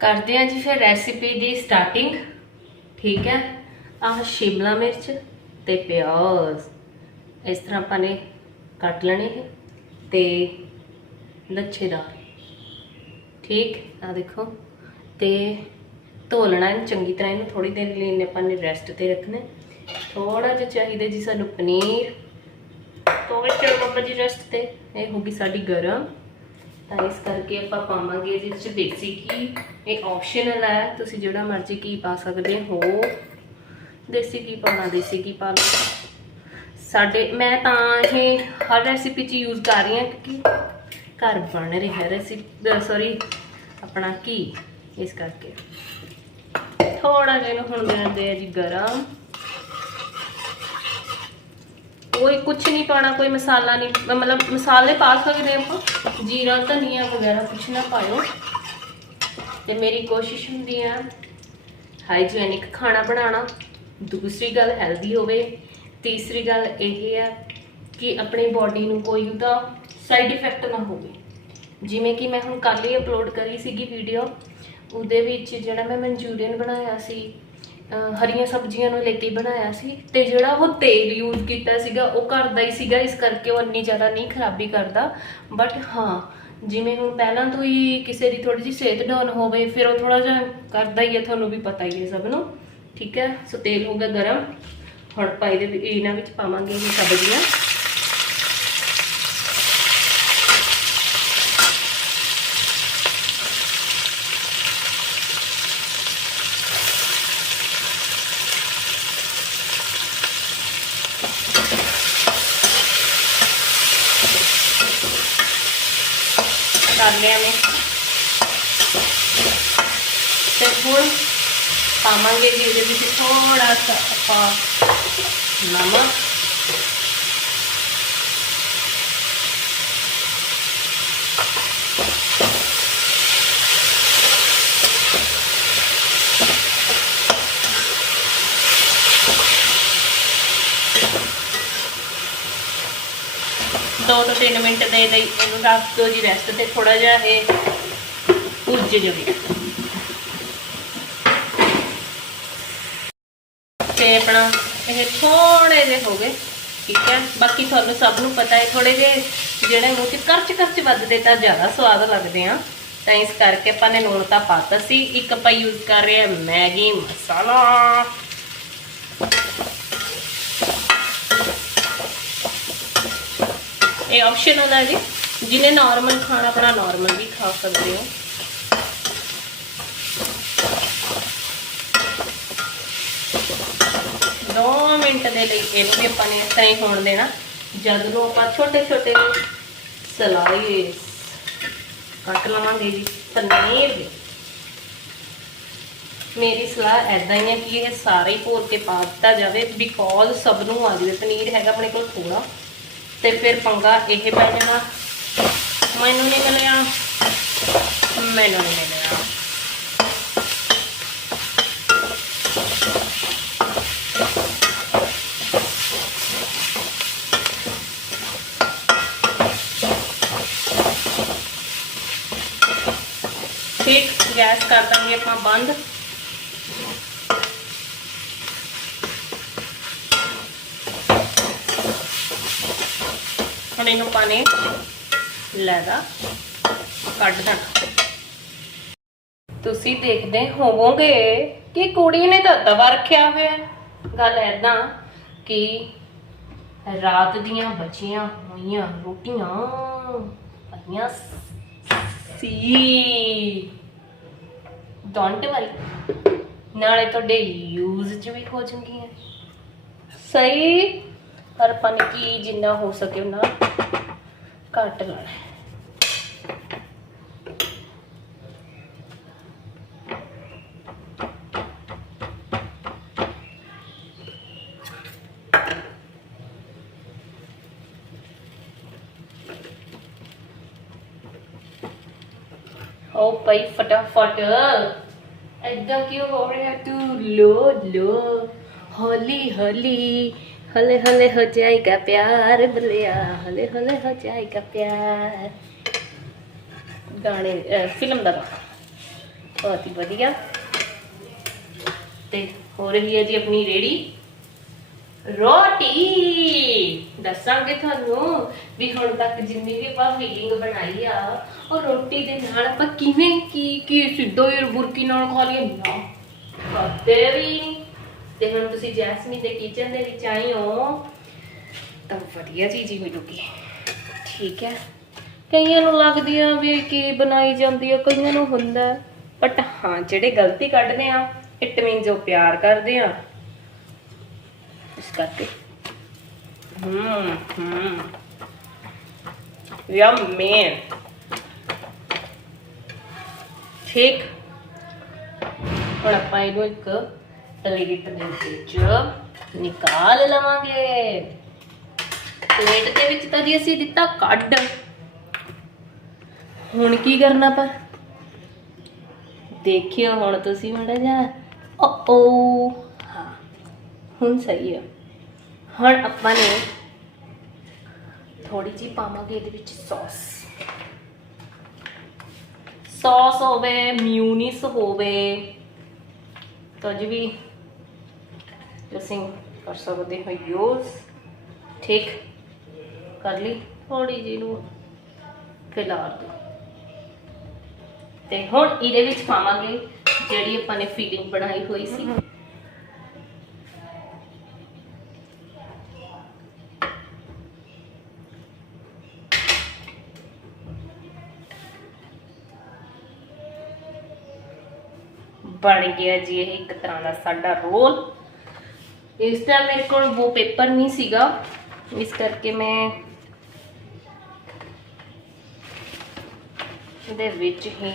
ਕਰਦੇ ਹਾਂ ਜੀ ਫਿਰ ਰੈਸਿਪੀ ਦੀ ਸਟਾਰਟਿੰਗ ਠੀਕ ਹੈ? ਆਹ ਸ਼ਿਮਲਾ ਮਿਰਚ ਤੇ ਪਿਆਜ਼। ਇਸ ਤਰ੍ਹਾਂ ਆਪਾਂ ਨੇ ਕੱਟ ਲੈਣੇ ਹੈ ਤੇ ਲੱਛੇਦਾਰ ਠੀਕ ਆ ਦੇਖੋ। ਤੇ ਧੋ ਲੈਣਾ ਇਹਨੂੰ ਚੰਗੀ ਤਰ੍ਹਾਂ, ਇਹਨੂੰ ਥੋੜੀ ਦੇਰ ਲਈ ਇਹਨੇ ਆਪਾਂ ਨੇ ਰੈਸਟ ਤੇ ਰੱਖਣਾ ਥੋੜਾ ਜਿਹਾ ਚਾਹੀਦਾ ਜੀ ਸਾਨੂੰ ਪਨੀਰ। ਥੋੜੇ ਚਿਰ ਬਾਬਾ ਜੀ ਰੈਸਟ ਤੇ। ਇਹ ਹੋ ਗਈ ਸਾਡੀ ਗਰਮ। ਤਾਂ ਇਸ ਕਰਕੇ ਆਪਾਂ ਪਾਵਾਂਗੇ ਇਹਦੇ ਵਿੱਚ ਦੇਸੀ ਘੀ। ਇਹ ਆਪਸ਼ਨਲ ਹੈ, ਤੁਸੀਂ ਜਿਹੜਾ ਮਰਜ਼ੀ ਘੀ ਪਾ ਸਕਦੇ ਹੋ। ਦੇਸੀ ਘੀ ਪਾਉਣਾ ਦੇਸੀ ਘੀ ਪਾ ਲਓ। ਸਾਡੇ, ਮੈਂ ਤਾਂ ਇਹ ਹਰ ਰੈਸਿਪੀ 'ਚ ਯੂਜ਼ ਕਰ ਰਹੀ ਹਾਂ ਕਿਉਂਕਿ ਘਰ ਬਣ ਰਿਹਾ ਰੈਸਿਪੀ ਸੌਰੀ ਆਪਣਾ ਘੀ। ਇਸ ਕਰਕੇ। ਥੋੜਾ ਜਿਹਾ ਹੁਣ ਦੇਣ ਦੇ ਆ ਜੀ ਗਰਮ। ਕੋਈ ਕੁਝ ਨਹੀਂ ਪਾਣਾ ਕੋਈ ਮਸਾਲਾ ਨਹੀਂ, ਮਤਲਬ ਮਸਾਲੇ ਪਾ ਸਕਦੇ ਆਪਾਂ। ਜੀਰਾ, ਧਨੀਆ ਵਗੈਰਾ ਕੁਝ ਨਾ ਪਾਇਓ। ਤੇ ਮੇਰੀ ਕੋਸ਼ਿਸ਼ ਹੁੰਦੀ ਆ ਹਾਈਜੀਨਿਕ ਖਾਣਾ ਬਣਾਉਣਾ। ਦੂਸਰੀ ਗੱਲ ਹੈਲਦੀ ਹੋਵੇ। ਤੀਸਰੀ ਗੱਲ ਇਹ ਹੈ ਕਿ ਆਪਣੀ ਬਾਡੀ ਨੂੰ ਕੋਈ ਉਹਦਾ ਸਾਈਡ ਇਫੈਕਟ ਨਾ ਹੋਵੇ। ਜਿਵੇਂ ਕਿ ਮੈਂ ਹੁਣ ਕੱਲ੍ਹ ਹੀ ਅਪਲੋਡ ਕਰੀ ਸੀਗੀ ਵੀਡੀਓ ਉਹਦੇ ਵਿੱਚ ਜਿਹੜਾ ਮੈਂ ਮਨਚੂਰੀਅਨ ਬਣਾਇਆ ਸੀ ਹਰੀਆਂ ਸਬਜ਼ੀਆਂ ਨੂੰ ਲੈ ਕੇ ਬਣਾਇਆ ਸੀ ਤੇ ਜਿਹੜਾ ਉਹ ਤੇਲ ਯੂਜ਼ ਕੀਤਾ ਸੀਗਾ, ਉਹ ਘਰ ਦਾ ਹੀ ਸੀਗਾ, ਇਸ ਕਰਕੇ ਉਹ ਇੰਨੀ ਜ਼ਿਆਦਾ ਨਹੀਂ ਖਰਾਬੀ ਕਰਦਾ। ਬਟ ਹਾਂ, ਜਿਵੇਂ ਹੁਣ ਪਹਿਲਾਂ ਤੋਂ ਹੀ ਕਿਸੇ ਦੀ ਥੋੜੀ ਜਿਹੀ ਸਿਹਤ ਡਾਊਨ ਹੋਵੇ, ਫਿਰ ਉਹ ਥੋੜਾ ਜਿਹਾ ਕਰਦਾ ਹੀ ਹੈ, ਤੁਹਾਨੂੰ ਵੀ ਪਤਾ ਹੀ ਹੈ ਸਭ ਨੂੰ। ਠੀਕ ਹੈ? ਸੋ ਤੇਲ ਹੋ ਗਿਆ ਗਰਮ। ਹੁਣ ਪਾਈ ਦੇ ਇਹਨਾਂ ਵਿੱਚ ਪਾਵਾਂਗੇ ਇਹ ਸਬਜ਼ੀਆਂ ਕਰ ਲਿਆ ਮੈਂ ਤੇ ਹੁਣ ਪਾਵਾਂਗੇ ਜੀ ਇਹਦੇ ਵਿੱਚ ਥੋੜਾ ਸਾ ਆਪਾਂ ਨਮਕ। ਦੋ ਤੋਂ ਤਿੰਨ ਮਿੰਟ ਦੇ ਲਈ ਇਹਨੂੰ ਰੱਖ ਦਿਓ ਜੀ ਰੈਸਟ ਤੇ ਥੋੜਾ ਜਿਹਾ ਇਹ ਭੁੱਜ ਜਾਵੇ। ਤੇ ਆਪਣਾ ਇਹ ਥੋੜੇ ਜਿਹੇ ਹੋ ਗਏ, ਠੀਕ ਹੈ? ਬਾਕੀ ਤੁਹਾਨੂੰ ਸਭ ਨੂੰ ਪਤਾ ਹੈ ਥੋੜੇ ਜਿਹੇ ਜਿਹੜੇ ਮੂੰਹ 'ਚ ਕਰਚ ਕਰਚ ਵੱਜਦੇ ਤਾਂ ਜ਼ਿਆਦਾ ਸਵਾਦ ਲੱਗਦੇ ਆ। ਤਾਂ ਇਸ ਕਰਕੇ ਆਪਾਂ ਨੇ ਨੂਣ ਤਾਂ ਪਾਤਾ ਸੀ। ਇੱਕ ਆਪਾਂ ਯੂਜ਼ ਕਰ ਰਹੇ ਹਾਂ ਮੈਗੀ ਮਸਾਲਾ। ਇਹ ਆਪਸ਼ਨਲ ਹੈ ਜੀ ਜਿਹਨੇ ਨਾਰਮਲ ਖਾਣਾ ਆਪਣਾ ਨਾਰਮਲ ਵੀ ਖਾ ਸਕਦੇ ਹੋ। ਦੋ ਮਿੰਟ ਦੇ ਲਈ ਇਹਨੂੰ ਵੀ ਆਪਾਂ ਨੇ ਇਸ ਤਰ੍ਹਾਂ ਹੀ ਹੋਣ ਦੇਣਾ। ਜਦ ਨੂੰ ਆਪਾਂ ਛੋਟੇ ਛੋਟੇ ਸਲਾਈਸ ਕੱਟ ਲਵਾਂਗੇ ਜੀ, ਪਨੀਰ ਦੇ। ਮੇਰੀ ਸਲਾਹ ਐਦਾਂ ਹੀ ਹੈ ਕਿ ਇਹ ਸਾਰੇ ਹੀ ਭੋਰ ਕੇ ਪਾ ਦਿੱਤਾ ਜਾਵੇ ਬਿਕੋਜ਼ ਸਭ ਨੂੰ ਆ ਜਾਵੇ। ਪਨੀਰ ਹੈਗਾ ਆਪਣੇ ਕੋਲ ਥੋੜਾ ਤੇ ਫਿਰ ਪੰਗਾ ਇਹ ਪੈ ਜਾਣਾ। ਮੈਨੂੰ ਨਹੀਂ ਮਿਲਿਆ। ਮੈਨੂੰ ਨਹੀਂ ਮਿਲਿਆ ਠੀਕ ਗੈਸ ਕਰ ਦਾਂਗੇ ਆਪਾਂ ਬੰਦ। ਹੁਣ ਇਹਨੂੰ ਪਾਣੀ ਲੈਦਾ ਕੱਢ ਦੇਣਾ। ਤੁਸੀਂ ਦੇਖਦੇ ਹੋਵੋਗੇ ਕਿ ਕੁੜੀ ਨੇ ਤਾਂ ਦਵਾ ਰੱਖਿਆ ਹੋਇਆ ਗੱਲ ਐਦਾਂ ਕਿ ਰਾਤ ਦੀਆਂ ਬਚੀਆਂ ਹੋਈਆਂ ਰੋਟੀਆਂ ਪਈਆਂ ਸੀ। Don't worry. ਨਾਲੇ ਤੁਹਾਡੇ ਯੂਜ਼ ਚ ਵੀ ਹੋ ਜਾਣਗੀਆਂ ਸਹੀ, ਪਰ ਪਾਣੀ ਕੀ ਜਿੰਨਾ ਹੋ ਸਕੇ ਉਹਨਾਂ ਘੱਟ ਲੈਣਾ ਉਹ ਪਈ ਫਟਾਫਟ। ਐਦਾਂ ਕਿਉਂ ਹੋ ਰਿਹਾ ਤੂੰ? ਲੋ ਲੋ। ਹੌਲੀ ਹੌਲੀ। ਹਲੇ ਹਲੇ ਹੋ ਜਾਏਗਾ ਪਿਆਰ ਬਲਿਆ ਹਲੇ ਹਲੇ ਹੋ ਜਾਏਗਾ ਪਿਆਰ। ਗਾਣੇ ਫਿਲਮ ਦਾ ਗਾਣਾ ਬਹੁਤ ਹੀ ਵਧੀਆ। ਤੇ ਹੋ ਰਹੀ ਹੈ ਜੀ ਆਪਣੀ ਰੇੜੀ। ਰੋਟੀ। ਦੱਸਾਂਗੇ ਤੁਹਾਨੂੰ ਵੀ ਹੁਣ ਤੱਕ ਜਿੰਨੀ ਵੀ ਆਪਾਂ ਫੀਲਿੰਗ ਬਣਾਈ ਆ, ਉਹ ਰੋਟੀ ਦੇ ਨਾਲ ਆਪਾਂ ਕਿਵੇਂ ਕੀ ਕੀ ਸਿੱਧੋ ਹੀ ਬੁਰਕੀ ਨਾਲ ਖਾ ਲਈਏ। ਨਾ ਕਦੇ ਵੀ ਤੇ ਹੁਣ ਤੁਸੀਂ ਜੈਸਮੀਨ ਦੇ ਕਿਚਨ ਦੇ ਵਿੱਚ ਆਏ ਹੋ, ਤਾਂ ਵਧੀਆ ਚੀਜ਼ ਹੀ ਮਿਲੂਗੀ। ਠੀਕ ਹੈ। ਕਈਆਂ ਨੂੰ ਲੱਗਦੀ ਆ ਵੀ ਕੀ ਬਣਾਈ ਜਾਂਦੀ ਆ, ਕਈਆਂ ਨੂੰ ਹੁੰਦਾ। ਬਟ ਹਾਂ, ਜਿਹੜੇ ਗਲਤੀ ਕੱਢਦੇ ਆ ਇਟ ਮੀਨਸ ਉਹ ਪਿਆਰ ਕਰਦੇ ਆ। ਇਸ ਕਰਕੇ। ਹਮ ਹਮ ਯਮੀ ਠੀਕ। ਹੁਣ ਆਪਾਂ ਇਹਨੂੰ ਇੱਕ ਪਲੇਟ ਦੇ ਵਿੱਚ ਨਿਕਾਲ ਲਵਾਂਗੇ। ਪਲੇਟ ਦੇ ਵਿੱਚ ਤਾਂ ਜੀ ਅਸੀਂ ਦਿੱਤਾ ਕੱਢ। ਹੁਣ ਕੀ ਕਰਨਾ ਪਰ ਦੇਖਿਓ ਹੁਣ ਤੁਸੀਂ ਮੜਾ ਜਾ ਓ ਹੁਣ ਸਹੀ ਆ। ਹੁਣ ਆਪਾਂ ਨੇ ਥੋੜੀ ਜਿਹੀ ਪਾਵਾਂਗੇ ਇਹਦੇ ਵਿੱਚ ਸੌਸ। ਸੌਸ ਹੋਵੇ, ਮਿਊਨਿਸ ਹੋਵੇ, ਤਾਂ ਵੀ ਤੁਸੀਂ ਕਰ ਸਕਦੇ ਹੋ ਯੂਜ਼। ਠੀਕ? ਕਰ ਲਈ ਥੋੜੀ ਜਿਹੀ ਨੂੰ ਫਿਲਹਾਲ ਦਿਓ ਤੇ ਹੁਣ ਇਹਦੇ ਵਿੱਚ ਪਾਵਾਂਗੇ ਜਿਹੜੀ ਆਪਾਂ ਨੇ ਫੀਲਿੰਗ ਬਣਾਈ ਹੋਈ ਸੀ। ਬਣ ਗਿਆ ਜੀ, ਇਹ ਇੱਕ ਤਰ੍ਹਾਂ ਦਾ ਸਾਡਾ ਰੋਲ। ਇਸ ਟਾਈਮ ਮੇਰੇ ਕੋਲ ਉਹ ਪੇਪਰ ਨਹੀਂ ਸੀਗਾ। ਇਸ ਕਰਕੇ ਮੈਂ ਇਹਦੇ ਵਿੱਚ ਹੀ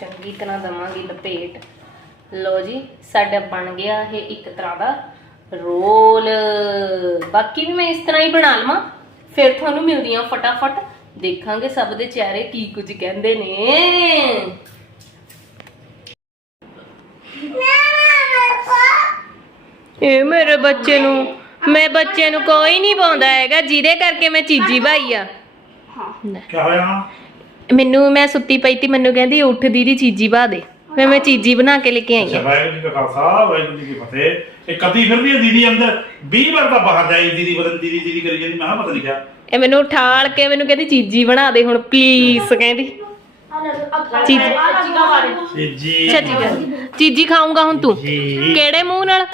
ਚੰਗੀ ਤਰ੍ਹਾਂ ਦਵਾਂਗੀ ਲਪੇਟ। ਲੋ ਜੀ, ਸਾਡਾ ਬਣ ਗਿਆ ਇਹ ਇੱਕ ਤਰ੍ਹਾਂ ਦਾ ਰੋਲ। ਬਾਕੀ ਵੀ ਮੈਂ ਇਸ ਤਰ੍ਹਾਂ ਹੀ ਬਣਾ ਲਵਾਂ। ਫਿਰ ਤੁਹਾਨੂੰ ਮਿਲਦੀਆਂ ਫਟਾਫਟ। ਦੇਖਾਂਗੇ ਸਭ ਦੇ ਚਿਹਰੇ ਕੀ ਕੁਝ ਕਹਿੰਦੇ ਨੇ। ਇਹ ਮੇਰੇ ਬੱਚੇ ਨੂੰ ਮੈਂ ਬੱਚੇ ਨੂੰ ਕੋਈ ਨਹੀਂ ਪਾਉਂਦਾ ਹੈਗਾ ਜਿਹਦੇ ਕਰਕੇ ਮੈਂ ਚੀਜੀ ਭਾਈ ਆ। ਕੀ ਹੋਇਆ? ਮੈਨੂੰ ਮੈਂ ਸੁੱਤੀ ਪਈ ਤੀ ਮੈਨੂੰ ਕਹਿੰਦੀ ਉੱਠ ਦੀਦੀ ਚੀਜੀ ਬਾ ਦੇ। ਫਿਰ ਮੈਂ ਚੀਜੀ ਬਣਾ ਕੇ ਲੈ ਕੇ ਆਈ ਆ। ਵਾਹਿਗੁਰੂ ਜੀ ਕਾ ਖਾਲਸਾ ਵਾਹਿਗੁਰੂ ਜੀ ਕੀ ਫਤਿਹ। ਇਹ ਕਦੀ ਫਿਰਦੀ ਹੈ ਦੀਦੀ ਅੰਦਰ 20 ਵਾਰ ਤਾਂ ਬਾਹਰ ਜਾਈ ਦੀਦੀ ਬਦਨ ਦੀਦੀ ਦੀਦੀ ਕਰੀ ਜਾਂਦੀ ਮੈਂ ਕਿਹਾ ਪਤਾ ਨਹੀਂ ਕਿਆ। ਇਹ ਮੈਨੂੰ ਉਠਾਲ ਕੇ ਮੈਨੂੰ ਕਹਿੰਦੀ ਚੀਜੀ ਬਣਾ ਦੇ ਹੁਣ ਪਲੀਜ਼ ਕਹਿੰਦੀ। ਚੀਜੀ ਜੀ ਜੀ ਚਾਚੀ ਗੱਲ ਚੀਜੀ ਖਾਊਂਗਾ ਹੁਣ ਤੂੰ। ਜੀ ਕਿਹੜੇ ਮੂੰਹ ਨਾਲ?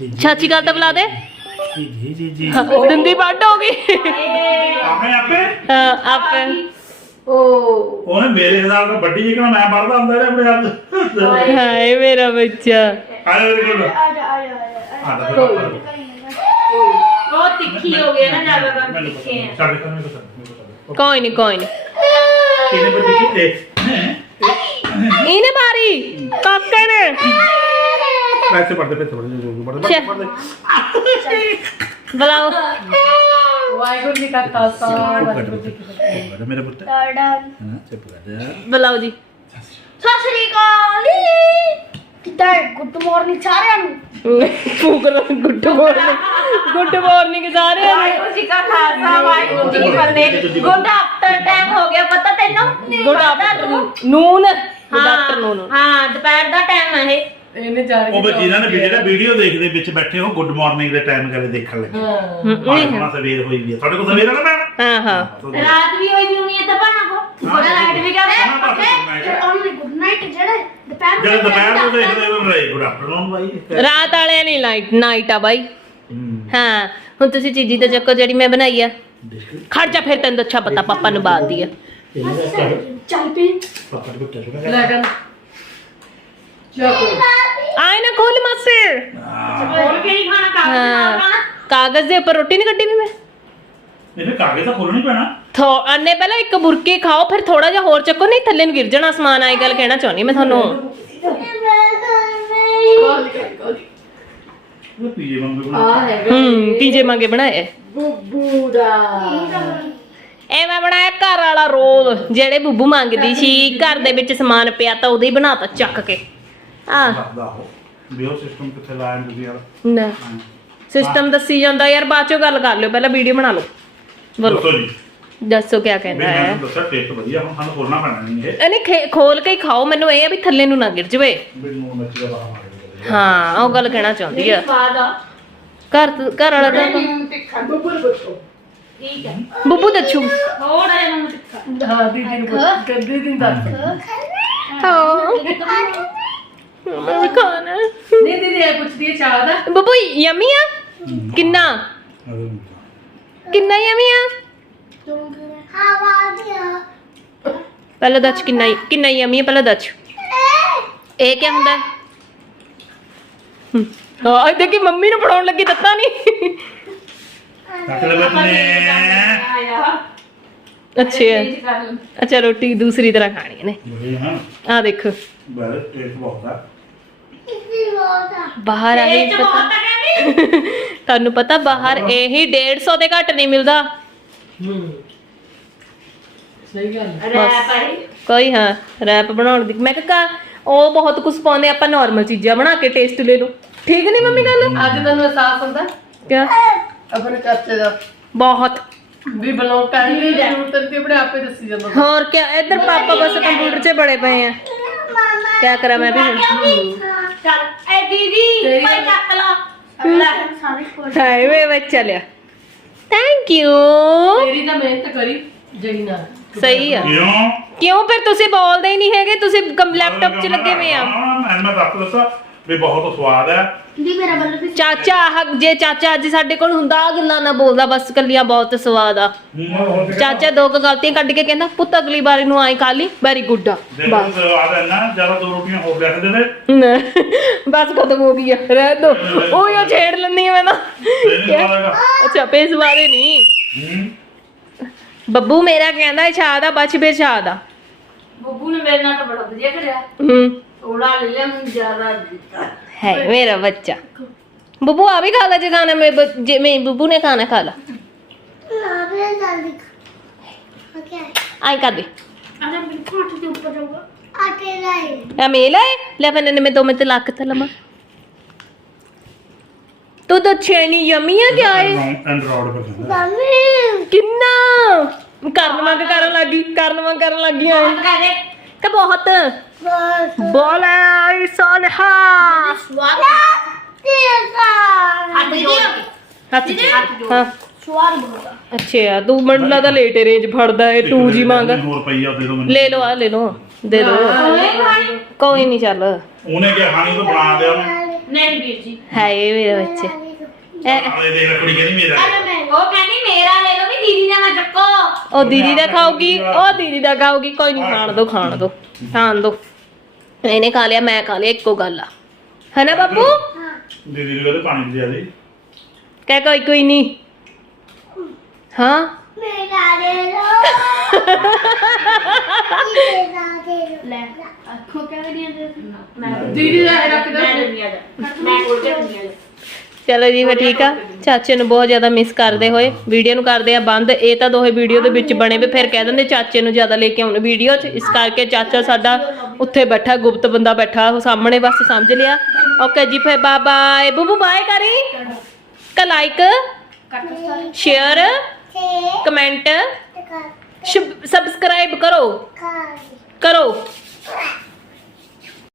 ਜੀ ਚਾਚੀ ਗੱਲ ਤਾਂ ਬੁਲਾ ਦੇ। ਜੀ ਜੀ ਜੀ ਦੰਦੀ ਵੱਢ ਹੋ ਗਈ। ਆਪੇ ਆਪੇ। ਹਾਂ ਆਪੇ। ਉਹਨੇ ਮੇਰੇ ਨਾਲ ਤਾਂ ਵੱਡੀ ਜਿਹਾ ਮੈਂ ਪੜਦਾ ਹੁੰਦਾ ਰਿਹਾ ਆਪਣੇ ਆਪ ਹਾਏ ਮੇਰਾ ਬੱਚਾ। ਆ ਜਾ ਮੇਰੇ ਕੋਲ ਆ ਜਾ। ਬਹੁਤ ਤਿੱਖੀ ਹੋ ਗਈ ਨਾ ਜ਼ਿਆਦਾ ਕੰਮ ਮੈਨੂੰ ਤਿੱਖੇ ਆ ਸਾਡੇ ਕੋਲ ਮੈਨੂੰ ਪਤਾ ਕੋਈ ਨਹੀਂ ਕੋਈ ਨਹੀਂ ਕਿਹਨੇ ਵੱਡੀ ਕਿਤੇ ਇਹਨੇ ਮਾਰੀ ਕਾਕੇ ਨੇ ਪੈਸੇ ਪੜਦੇ ਪੈਸੇ ਪੜਦੇ ਜੋ ਪੜਦੇ ਪੜਦੇ ਬੁਲਾਓ ਵਾਹਿਗੁਰੂ ਜੀ ਕਾ ਖਾਲਸਾ ਪੜਦੇ ਮੇਰੇ ਪੁੱਤ ਹਾਂ ਚੁੱਪ ਕਰ ਜਾ ਬੁਲਾਓ ਜੀ ਸਤਿ ਸ਼੍ਰੀ ਅਕਾਲ ਕਿਦਾਂ ਗੁੱਡ ਮਾਰਨਿੰਗ ਸਾਰਿਆਂ ਨੂੰ ਫੂਕਰ ਗੁੱਡ ਮਾਰਨਿੰਗ ਗੁੱਡ ਮਾਰਨਿੰਗ ਸਾਰਿਆਂ ਨੂੰ ਵਾਹਿਗੁਰੂ ਜੀ ਕਾ ਖਾਲਸਾ ਵਾਹਿਗੁਰੂ ਜੀ ਕੀ ਫਤਿਹ ਗੁੱਡ ਆਫਟਰ ਟਾਈਮ ਹੋ ਗਿਆ ਪਤਾ ਤੈਨੂੰ good afternoon noon good afternoon ਹਾਂ ਦੁਪਹਿਰ ਦਾ ਟਾਈਮ ਹੈ ਇਹ ਉਹ ਵੀ ਜਿਨ੍ਹਾਂ ਨੇ ਵੀ ਜਿਹੜਾ ਵੀਡੀਓ ਦੇਖਦੇ ਵਿੱਚ ਬੈਠੇ ਹੋ ਗੁੱਡ ਮਾਰਨਿੰਗ ਦੇ ਟਾਈਮ ਕਰੇ ਦੇਖਣ ਲੱਗੇ। ਹਾਂ। ਹਾਂ ਸਵੇਰ ਹੋਈ ਵੀ ਹੈ ਤੁਹਾਡੇ ਕੋਲ ਸਵੇਰ ਵਾਲਾ ਮੈਂ ਹਾਂ ਹਾਂ। ਰਾਤ ਵੀ ਹੋਈ ਵੀ ਹੋਣੀ ਹੈ ਤਾਂ ਬਣਾ ਕੋ। ਬੜਾ ਲਾਈਟ ਵੀ ਕਰ ਹਾਂ, ਬਸ ਮੈਂ ਕਿਹਾ। ਉਹਨੇ ਗੁੱਡ ਨਾਈਟ ਜਿਹੜੇ ਦੁਪਹਿਰ ਜਿਹੜੇ ਦੁਪਹਿਰ ਨੂੰ ਦੇਖਦੇ ਹੋ ਰਹੇ ਗੁੱਡ ਆਫਟਰਨੂਨ ਬਾਈ। ਰਾਤ ਵਾਲਿਆਂ ਨਹੀਂ ਲਾਈਟ ਨਾਈਟ ਆ ਬਾਈ। ਹੂੰ। ਹੁਣ ਤੁਸੀਂ ਚੀਜ਼ੀ ਤੇ ਚੱਕੋ ਜਿਹੜੀ ਮੈਂ ਬਣਾਈ ਆ। ਖੜ ਜਾ ਫਿਰ ਤੈਨੂੰ ਅੱਛਾ ਪਤਾ ਪਾਪਾ ਨੂੰ ਆ। ਚੱਲ। ਪਾਪਾ ਦੇ ਬੁੱਟੇ ਸੁਣਾ ਆਏ ਨਾ ਖੋਲ ਮਾਸੇ। ਹੋਰ ਕੀ ਖਾਣਾ ਕਾਗਜ਼ ਦੇ ਉੱਪਰ ਰੋਟੀ ਨਹੀਂ ਕੱਢੀ ਵੀ ਮੈਂ? ਇਹ ਫਿਰ ਕਾਗਜ਼ ਤਾਂ ਖੋਲਣਾ ਹੀ ਪੈਣਾ। ਥੋ ਅੰਨੇ ਪਹਿਲਾਂ ਇੱਕ ਬੁਰਕੀ ਖਾਓ ਫਿਰ ਥੋੜਾ ਜਿਹਾ ਹੋਰ ਚੱਕੋ ਨਹੀਂ ਥੱਲੇ ਨੂੰ ਗਿਰ ਜਾਣਾ ਸਮਾਨ ਆਈ ਗੱਲ ਕਹਿਣਾ ਚਾਹੁੰਦੀ ਮੈਂ ਤੁਹਾਨੂੰ। ਉਹ ਪੀਜੇ ਮੰਗੇ ਬਣਾ ਹੂੰ ਪੀਜੇ ਮੰਗੇ ਬਣਾਏ। ਬੁੱਬੂ ਦਾ। ਐ ਮੈਂ ਬਣਾਇਆ ਘਰ ਵਾਲਾ ਰੋਲ ਜਿਹੜੇ ਬੁੱਬੂ ਮੰਗਦੀ ਸੀ ਘਰ ਦੇ ਵਿੱਚ ਸਮਾਨ ਪਿਆ ਤਾਂ ਉਹਦੇ ਹੀ ਬਣਾਤਾ ਚੱਕ ਕੇ। ਆ ਲੱਗਦਾ ਹੋ ਵੀ ਉਹ ਸਿਸਟਮ ਕਿੱਥੇ ਲਾਇਆ ਤੁਸੀਂ ਯਾਰ? ਨਾ। ਸਿਸਟਮ ਦੱਸੀ ਜਾਂਦਾ ਯਾਰ ਬਾਅਦ ਚੋਂ ਗੱਲ ਕਰ ਲਿਓ ਪਹਿਲਾਂ ਵੀਡੀਓ ਬਣਾ ਲਓ। ਬੋਲੋ। ਦੱਸੋ ਜੀ। ਦੱਸੋ ਕੀ ਕਹਿੰਦਾ ਮੈਂ ਹੈ। ਤੁਹਾਨੂੰ ਦੱਸਿਆ ਟੇਸਟ ਵਧੀਆ ਹੁਣ ਸਾਨੂੰ ਖੋਲਣਾ ਪੈਣਾ ਨਹੀਂ ਇਹ। ਇਹਨੇ ਖੇ- ਖੋਲ ਕੇ ਹੀ ਖਾਓ ਮੈਨੂੰ ਇਹ ਆ ਵੀ ਥੱਲੇ ਨੂੰ ਨਾ ਗਿਰ ਜਵੇ। ਵੀ ਨੂਨ ਮਿਰਚ ਦਾ ਬਾਹਰ ਮਾਰ ਹਾਂ ਉਹ ਗੱਲ ਕਹਿਣਾ ਚਾਹੁੰਦੀ ਆ। ਸਵਾਦ ਆ। ਘਰ ਘਰ ਵਾਲਾ ਤਾਂ ਤਿੱਖਾ। ਬੱਬੂ ਬੱਚੋ ਠੀਕ ਹੈ ਬੁੱਬੂ ਦੱਛੂ ਥੋੜਾ ਜਿਹਾ ਨੂੰ ਤਿੱਖਾ। ਹਾਂ ਦੀਦੀ ਨੂੰ ਪੁੱਛ। ਦੀਦੀ ਨੂੰ ਦੱਸ। ਹਾਂ। ਮੈਂ ਵੀ ਖਾਣਾ ਨਹੀਂ ਦੀਦੀ ਇਹ ਪੁੱਛਦੀ ਹੈ ਚਾਹ ਦਾ। ਬੁੱਬੂ ਯਮੀ ਆ? ਕਿੰਨਾ? ਕਿੰਨਾ ਯਮੀ ਆ? ਪਹਿਲਾਂ ਦੱਸ ਕਿੰਨਾ ਕਿੰਨਾ ਯਮੀ ਆ ਪਹਿਲਾਂ ਦੱਸ। ਇਹ ਕੀ ਹੁੰਦਾ? ਹੈ? ਹਾਂ ਇਹ ਦੇਖੀ ਮੰਮੀ ਨੂੰ ਪੜਾਉਣ ਲੱਗੀ ਦਿੱਤਾ ਨਹੀਂ ਬਤਨੇ ਆਇਆ ਅੱਛਾ। ਰੋਟੀ ਦੂਸਰੀ ਤਰ੍ਹਾਂ ਖਾਣੀ ਇਹਨੇ। ਬੜੇ ਹਾਂ ਆ ਦੇਖੋ। ਟੇਸਟ ਬਹੁਤ ਆ। ਬਾਹਰ ਆਹੀ ਇਹ ਆ ਕਹਿੰਦੀ। ਤੁਹਾਨੂੰ ਪਤਾ ਬਾਹਰ ਇਹੀ 150 ਦੇ ਘੱਟ ਨਹੀਂ ਮਿਲਦਾ। ਹੂੰ। ਸਹੀ ਗੱਲ ਹੈ। ਰੈਪ ਆਈ? ਕੋਈ ਹਾਂ ਰੈਪ ਬਣਾਉਣ ਦੀ। ਮੈਂ ਕਿਹਾ ਉਹ ਬਹੁਤ ਕੁਝ ਪਾਉਂਦੇ ਆਪਾਂ ਨਾਰਮਲ ਚੀਜ਼ਾਂ ਬਣਾ ਕੇ ਟੇਸਟ ਲੈ ਲਓ। ਠੀਕ ਨਹੀਂ ਮੰਮੀ ਗੱਲ? ਅੱਜ ਤੈਨੂੰ ਅਹਿਸਾਸ ਹੁੰਦਾ? ਕਿਆ? ਆਪਣੇ ਚਾਚੇ ਦਾ। ਬਹੁਤ। ਵੀ ਬਲੌਗ ਕਰਨ ਦੀ ਜ਼ਰੂਰਤ ਨਹੀਂ ਆਪਣੇ ਆਪੇ ਦੱਸੀ ਜਾਂਦਾ। ਹੋਰ ਕਿਆ ਇੱਧਰ ਪਾਪਾ ਬਸ ਕੰਪਿਊਟਰ 'ਚ ਬੜੇ ਪਏ ਆ। ਕਿਆ ਕਰਾਂ ਮੈਂ ਵੀ ਹੁਣ? ਚੱਲ ਐ ਦੀਦੀ ਭਾਈ ਚੱਕ ਲਾ। ਲੈ। ਸਾਰੇ ਕੋਲ ਹਾਏ ਵੇ ਬੱਚਾ ਲਿਆ ਥੈਂਕ ਯੂ ਤੇਰੀ ਤਾਂ ਮਿਹਨਤ ਕਰੀ ਜਈ ਨਾ ਸਹੀ ਆ। ਕਿਉਂ? ਕਿਉਂ? ਫਿਰ ਤੁਸੀਂ ਬੋਲਦੇ ਹੀ ਨਹੀਂ ਹੈਗੇ। ਤੁਸੀਂ ਲੈਪਟਾਪ 'ਚ ਲੱਗੇ ਹੋਏ ਆ। ਮੈਂ ਮੈਂ ਦੱਸ ਦੱਸਾਂ। ਵੀ ਬਹੁਤ ਸਵਾਦ ਹੈ। ਦੀ ਮੇਰਾ ਬੱਲੂ ਵੀ ਚਾਚਾ ਆਹ ਜੇ ਚਾਚਾ ਅੱਜ ਸਾਡੇ ਕੋਲ ਹੁੰਦਾ ਆ ਗੱਲਾਂ ਨਾ ਬੋਲਦਾ ਬਸ ਕੱਲੀਆਂ ਬਹੁਤ ਸਵਾਦ ਆ। ਚਾਚਾ ਦੋ ਕੁ ਗਲਤੀਆਂ ਕੱਢ ਕੇ ਕਹਿੰਦਾ ਪੁੱਤ ਅਗਲੀ ਵਾਰੀ ਨੂੰ ਆਈ ਖਾ ਲਈ ਵੈਰੀ ਗੁੱਡ ਆ। ਦੇਖੋ ਬਸ। ਸਵਾਦ ਹੈ ਨਾ ਜ਼ਿਆਦਾ ਦੋ ਰੋਟੀਆਂ ਹੋਰ ਲਿਖ ਦੇ ਦੇ। ਬਸ ਖਤਮ ਹੋ ਗਈ ਆ ਰਹਿ ਦੋ। ਉਹ ਹੀ ਛੇੜ ਲੈਂਦੀ ਆ ਮੈਂ ਤਾਂ? ਸਵਾਦ ਅੱਛਾ ਪੇਸ ਵਾਲੇ ਨਹੀਂ ਹੂੰ। ਬੱਬੂ ਮੇਰਾ ਕਹਿੰਦਾ ਛਾਦ ਆ ਬਚ ਬੇ ਛਾਦ ਆ। ਬੱਬੂ ਨੇ ਮੇਰੇ ਨਾਲ ਤਾਂ ਬੜਾ ਵਧੀਆ ਕਰਿਆ ਹੂੰ। ਥੋੜਾ ਲੈ ਲਿਆ ਮੈਨੂੰ ਜ਼ਿਆਦਾ ਦਿੱਤਾ। ਹੈ ਮੇਰਾ ਬੱਚਾ। ਬੱਬੂ ਆ ਵੀ ਖਾ ਲੈ ਜੇ ਖਾਣਾ ਮੈਂ ਬ- ਜੇ ਮੈਂ ਬੱਬੂ ਨੇ ਖਾਣਾ ਖਾ ਲਾ। ਨਾ ਬੇ ਜਲਦੀ ਓਕੇ ਆਈ ਕਰ ਦੇ। ਅਰੇ ਮੇਰੇ ਖਾਟ ਦੇ ਉੱਪਰ ਜਾਊਗਾ। ਆਟੇ ਲਾਏ ਆ ਮੇਲਾ ਹੈ ਲੈ ਫਿਰ ਨੇ ਮੈਂ ਦੋ ਮਿੰਟ ਲੱਕ ਤੇ ਲਮਾ ਤੂੰ ਤਾਂ ਛੇਣੀ ਯਮੀ ਆ ਕਿਆ ਹੈ ਐਂਡਰੋਇਡ ਪਰ ਮੰਮੀ ਕਿੰਨਾ? ਕਰਨ ਮੰਗ ਕਰਨ ਲੱਗੀ ਕਰਨ ਮੰਗ ਕਰਨ ਲੱਗੀ ਆ। ਬਹੁਤ। ਬੋਲੇ ਆਈ ਸਾਲਹਾ। ਸਵਾਦ ਹੱਥ ਜੋੜ ਹੱਥ ਚ ਹਾਂ। ਸਵਾਰ ਬੋਲਦਾ ਅੱਛਾ ਤੂੰ ਮੰਡਲਾ ਦਾ ਲੇਟ ਰੇਂਜ ਫੜਦਾ ਏ 2G ਮੰਗ। ਹੋਰ ਰੁਪਈਆ ਦੇ ਦੋ ਮੈਨੂੰ। ਲੈ ਲਓ ਆ ਲੈ ਲਓ ਦੇ ਦੋ। ਕੋਈ ਨਹੀਂ ਚੱਲ। ਉਹਨੇ ਕਿਹਾ ਖਾਣੀ ਤੋਂ ਬਣਾ ਦਿਆ ਮੈਂ ਨਹੀਂ ਵੀਰ ਜੀ। ਹੈ ਇਹ ਮੇਰੇ ਬੱਚੇ। ਇਹ- ਦੇਖ ਲੈ ਕੁੜੀ ਕਹਿੰਦੀ ਮੇਰਾ ਉਹ ਕਹਿੰਦੀ ਮੇਰਾ ਲੈ ਚੱਕੋ ਉਹ ਦੀਦੀ ਦਾ ਖਾਊਗੀ ਉਹ ਦੀਦੀ ਦਾ ਖਾਊਗੀ। ਕੋਈ ਨਹੀਂ ਖਾਣ ਦੋ ਖਾਣ ਦੋ ਖਾਣ ਦੋ। ਇਹਨੇ ਖਾ ਲਿਆ ਮੈਂ ਖਾ ਲਿਆ ਇੱਕੋ ਗੱਲ ਆ। ਹਨਾ ਬਾਪੂ? ਦੀਦੀ ਨੂੰ ਉਹਦੇ ਪਾਣੀ ਦੇ। ਕਹਿ ਕੋਈ ਕੋਈ ਨਹੀਂ ਹਾਂ? ਮੇਰਾ ਦੇ ਲੋ ਮੇਰਾ ਦੇ। ਲੋ ਲੈ ਅੱਖੋਂ ਕਿਵੇਂ ਦੀਆਂ ਦੇ ਮੈਂ ਦੀਦੀ ਦਾ ਇਹ ਰੱਖ ਮੈਂ ਦੇ। ਨਹੀਂ ਆ ਮੈਂ ਕੋਲ ਤੇ ਨਹੀਂ ਆ ਚਲੋ ਜੀ ਫਿਰ ਠੀਕ ਆ। ਚਾਚੇ ਨੂੰ ਬਹੁਤ ਜ਼ਿਆਦਾ ਮਿਸ ਕਰਦੇ ਹੋਏ। ਵੀਡੀਓ ਨੂੰ ਕਰਦੇ ਆ ਬੰਦ। ਇਹ ਤਾਂ ਦੋਹੇ ਵੀਡੀਓ ਦੇ ਵਿੱਚ ਬਣੇ ਵੇ ਫਿਰ ਕਹਿ ਦਿੰਦੇ ਚਾਚੇ ਨੂੰ ਜ਼ਿਆਦਾ ਲੈ ਕੇ ਆਉਣ ਵੀਡੀਓ 'ਚ। ਇਸ ਕਰਕੇ ਚਾਚਾ ਸਾਡਾ ਉੱਥੇ ਬੈਠਾ ਗੁਪਤ ਬੰਦਾ ਬੈਠਾ ਉਹ ਸਾਹਮਣੇ ਬਸ ਸਮਝ ਲਿਆ। ਓਕੇ ਜੀ ਫਿਰ ਬਾਏ ਬਾਏ ਬੁੱਬੂ ਬਾਏ ਕਰੀ। ਕਾ ਲਾਈਕ ਸ਼ੇਅਰ ਕਮੈਂਟ ਕਰ ਸਬਸਕ੍ਰਾਈਬ ਕਰੋ। ਕਰ ਕਰੋ।